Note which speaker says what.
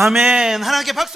Speaker 1: 아멘. 하나님께 박수를.